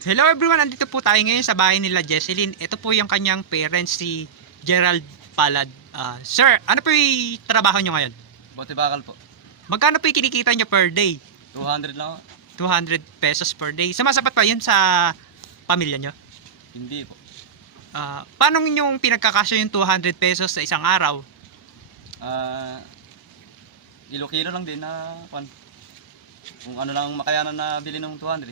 Hello everyone, andito po tayo ngayon sa bahay nila Jesseline. Ito po yung kanyang parents, si Gerald Palad. Sir, ano po yung trabaho nyo ngayon? Bote bakal po. Magkano po yung kinikita nyo per day? 200 lang ako. 200 pesos per day. Sumasapat pa yun sa pamilya nyo? Hindi po. Paano yung pinagkakasya yung 200 pesos sa isang araw? Kilo-kilo lang din na kung ano lang makayanan na bili ng 200.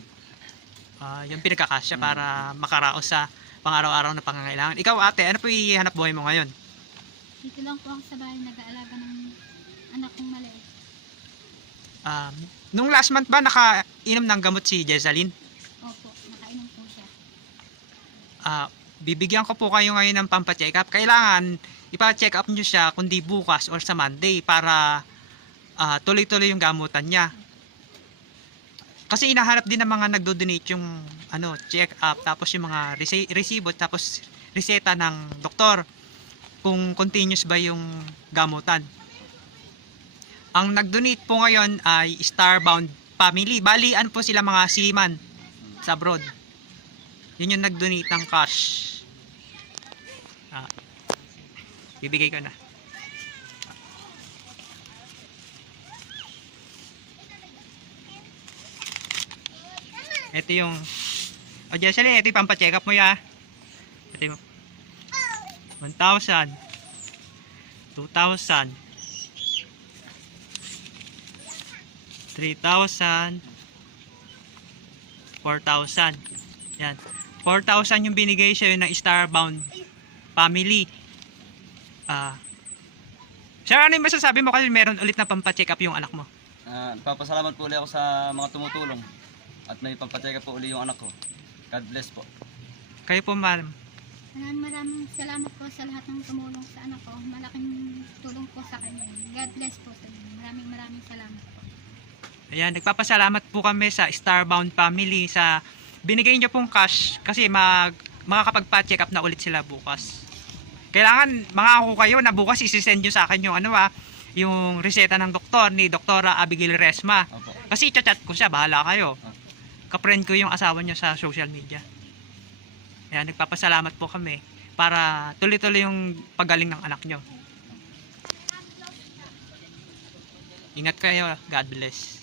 Yung pinagkakasya para makaraos sa pang-araw-araw na pangangailangan. Ikaw ate, ano po yung hanap buhay mo ngayon? Dito lang po ako sa bahay nag-aalaga ng anak kong maliit. Nung last month ba nakainom ng gamot si Jesseline? Opo, nakainom po siya. Bibigyan ko po kayo ngayon ng pampacheck up. Kailangan ipa-check up nyo siya kundi bukas or sa Monday para tuloy-tuloy yung gamutan niya. Kasi inahanap din ng mga nagdo-donate yung check up, tapos yung mga resibo, tapos reseta ng doktor kung continuous ba yung gamutan. Ang nag-donate po ngayon ay Starbound Family. Bali, ano po sila, mga seaman sa abroad. Yun yung nag-donate ng cash. Bibigay ko na. Ito yung Jesseline, ito yung pampacheck up mo ya. Ito yung 1,000 2,000 3,000 4,000. Yan. 4,000 yung binigay sa'yo ng Starbound Family. Sir, ano yung masasabi mo kasi meron ulit na pampacheck up yung anak mo? Nagpapasalamat po ulit ako sa mga tumutulong. At may pampateka po uli yung anak ko. God bless po. Kayo po, ma'am. Maraming salamat po sa lahat ng tumulong sa anak ko. Malaking tulong po sa kanya. God bless po sa inyo. Maraming salamat po. Ayan, nagpapasalamat po kami sa Starbound Family sa binigay niyo pong cash kasi makakapagpa-check up na ulit sila bukas. Kailangan mangako kayo na bukas isi-send niyo sa akin yung yung reseta ng doktor ni Doktora Abigail Resma. Opo. Kasi chat ko siya, bahala kayo. Opo. Ka-friend ko yung asawa niya sa social media. Ayan, nagpapasalamat po kami para tuloy-tuloy yung pagaling ng anak nyo. Ingat kayo. God bless.